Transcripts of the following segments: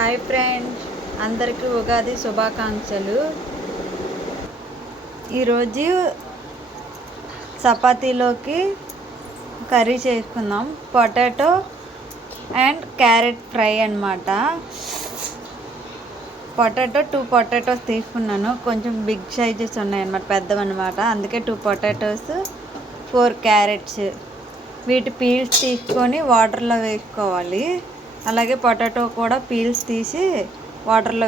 Hi friends, అందరికీ ఉగాది శుభాకాంక్షలు. ఈరోజు చపాతీలోకి కర్రీ చేసుకుందాం. పొటాటో అండ్ క్యారెట్ ఫ్రై అన్నమాట. టూ పొటాటోస్ తీసుకున్నాను. కొంచెం బిగ్ సైజెస్ ఉన్నాయన్నమాట, పెద్దవన్నమాట. అందుకే 2 పొటాటోస్, 4 క్యారెట్స్. వీటి పీల్స్ తీసుకొని వాటర్లో వేసుకోవాలి. అలాగే పొటాటో కూడా పీల్స్ తీసి వాటర్లో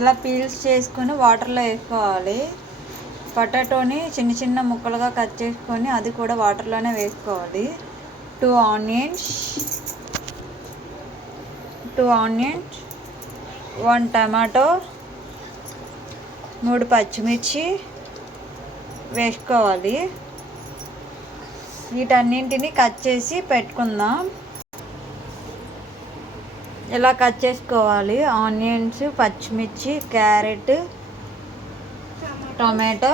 ఇలా పీల్స్ చేసుకొని వాటర్లో వేసుకోవాలి. పొటాటోని చిన్న చిన్న ముక్కలుగా కట్ చేసుకొని అది కూడా వాటర్లోనే వేసుకోవాలి. 2 ఆనియన్స్, 1 టమాటో, 3 పచ్చిమిర్చి వేసుకోవాలి. వీటన్నింటిని కట్ చేసి పెట్టుకుందాం. ఇలా కట్ చేసుకోవాలి. ఆనియన్స్, పచ్చిమిర్చి, క్యారెట్, టొమాటో,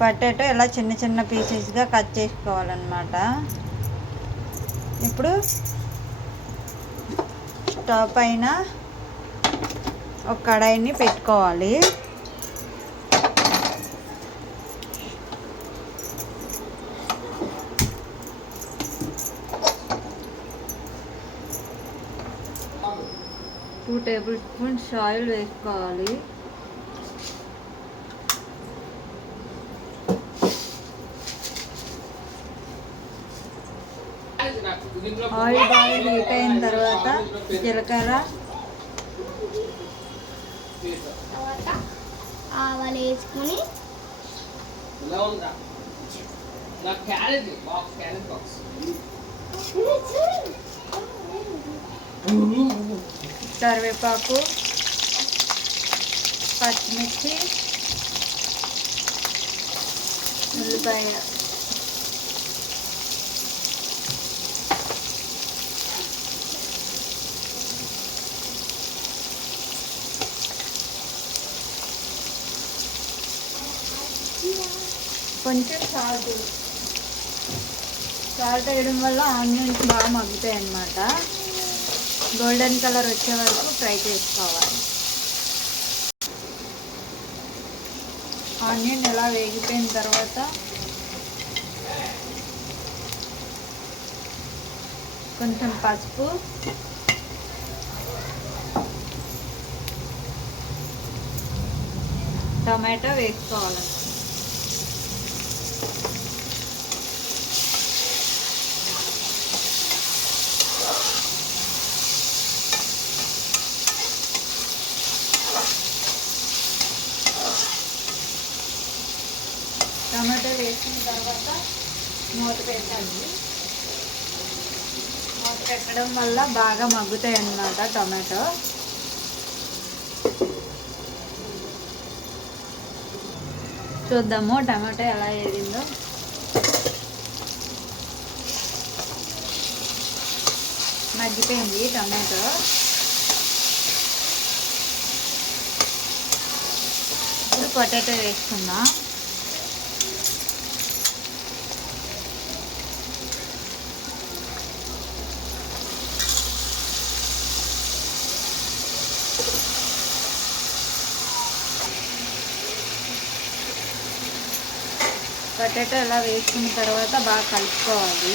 పొటాటో ఇలా చిన్న చిన్న పీసెస్గా కట్ చేసుకోవాలన్నమాట. ఇప్పుడు స్టవ్ పైన ఒక కడాయిని పెట్టుకోవాలి. టూ టేబుల్ స్పూన్స్ ఆయిల్ వేసుకోవాలి. ఆయిల్ బాగా హీట్ అయిన తర్వాత జీలకర్ర, ఆవాలు వేసుకుని కరివేపాకు, పచ్చిమిర్చి, ఉల్లిపాయ, కొంచెం సాల్ట్ వేయడం వల్ల ఆనియన్స్ బాగా మగ్గుతాయి అన్నమాట. గోల్డెన్ కలర్ వచ్చే వరకు ఫ్రై చేసుకోవాలి. ఆనియన్ ఎలా వేగిపోయిన తర్వాత కొంచెం పసుపు, టమాటో వేసుకోవాలన్నమాట. టమాటో వేసిన తర్వాత మూత పెట్టాలి. మూత పెట్టడం వల్ల బాగా మగ్గుతాయి అన్నమాట టమాటో. చూద్దాము టమాటో ఎలా వేగిందో. మగ్గిపోయింది టమాటో. ఇప్పుడు పొటాటో వేసుకుందాం. పొటాటో ఇలా వేసుకున్న తర్వాత బాగా కలుపుకోవాలి.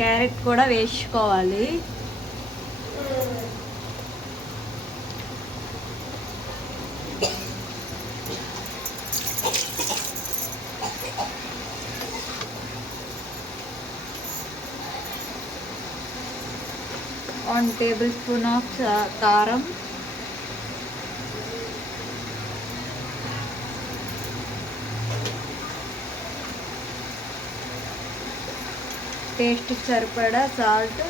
క్యారెట్ కూడా వేసుకోవాలి. వన్ టేబుల్ స్పూన్ ఆఫ్ కారం, టేస్ట్ సరిపడా సాల్ట్,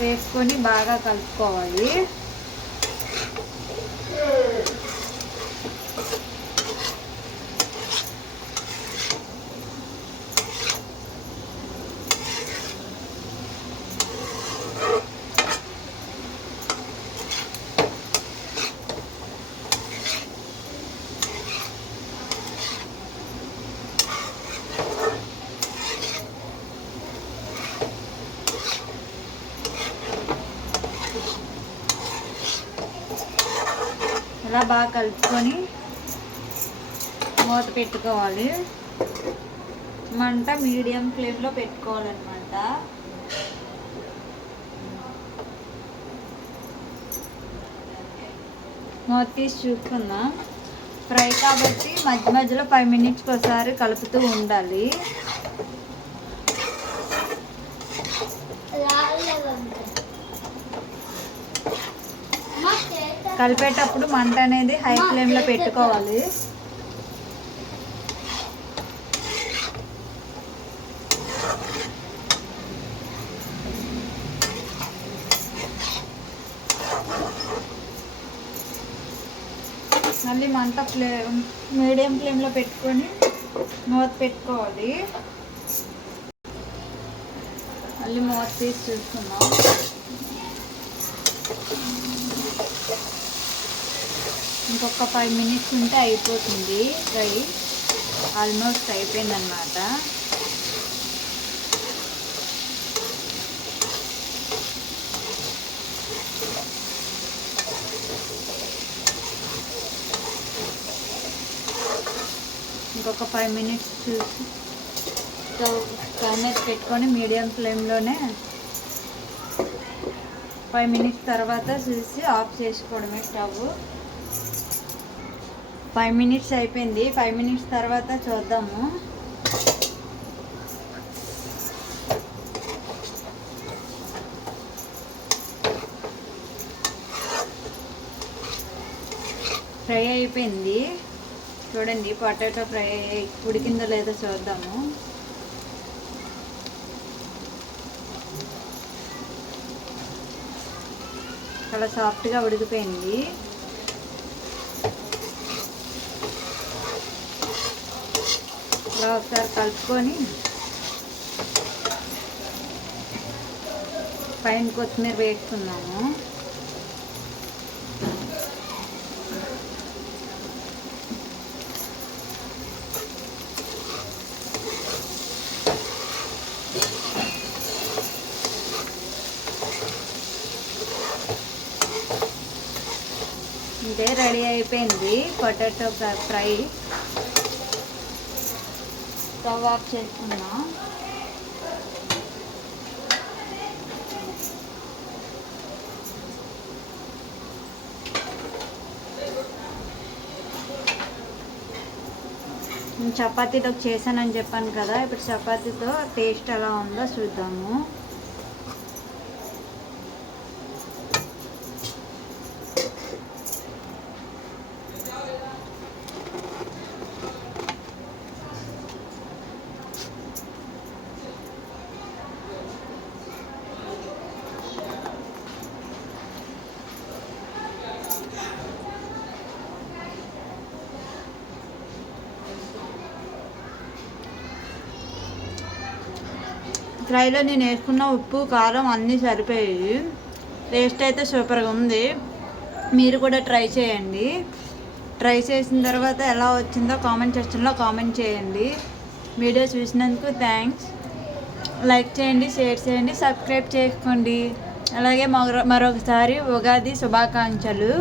వేసుకొని బాగా కలుపుకోవాలి. ఇలా బాగా కలుపుకొని మూత పెట్టుకోవాలి. మంట మీడియం ఫ్లేమ్లో పెట్టుకోవాలన్నమాట. మూత తీసి చూసుకుందాం. ఫ్రై కాబట్టి మధ్య మధ్యలో 5 మినిట్స్కి ఒకసారి కలుపుతూ ఉండాలి. కలిపేటప్పుడు మంట అనేది హై ఫ్లేమ్లో పెట్టుకోవాలి. మళ్ళీ మంట మీడియం ఫ్లేమ్లో పెట్టుకొని మూత పెట్టుకోవాలి. మళ్ళీ మూత తీసి చూసుకుందాం. ఇంకొక 5 మినిట్స్ ఉంటే అయిపోతుంది ఫ్రై. ఆల్మోస్ట్ అయిపోయిందన్నమాట. ఇంకొక 5 మినిట్స్ చూసి స్టవ్ మీద పెట్టుకొని మీడియం ఫ్లేమ్లోనే 5 మినిట్స్ తర్వాత చూసి ఆఫ్ చేసుకోవడమే స్టవ్. 5 మినిట్స్ అయిపోయింది. 5 మినిట్స్ తర్వాత చూద్దాము. ఫ్రై అయిపోయింది. చూడండి, పొటాటో ఫ్రై ఉడికిందో లేదో చూద్దాము. చాలా సాఫ్ట్గా ఉడికిపోయింది. ఇలా ఒకసారి కలుపుకొని పైన కొత్తిమీర వేసుకున్నాము. ఇదే రెడీ అయిపోయింది పొటాటో ఫ్రై. స్టవ్ ఆఫ్ చేసుకున్నాం. చపాతీతో చేశానని చెప్పాను కదా, ఇప్పుడు చపాతీతో టేస్ట్ ఎలా ఉందో చూద్దాము. ఫ్రైలో నేను వేసుకున్న ఉప్పు కారం అన్నీ సరిపోయాయి. టేస్ట్ అయితే సూపర్గా ఉంది. మీరు కూడా ట్రై చేయండి. ట్రై చేసిన తర్వాత ఎలా వచ్చిందో కామెంట్ సెక్షన్లో కామెంట్ చేయండి. వీడియో చూసినందుకు థ్యాంక్స్. లైక్ చేయండి, షేర్ చేయండి, సబ్స్క్రైబ్ చేసుకోండి. అలాగే మరొకసారి ఉగాది శుభాకాంక్షలు.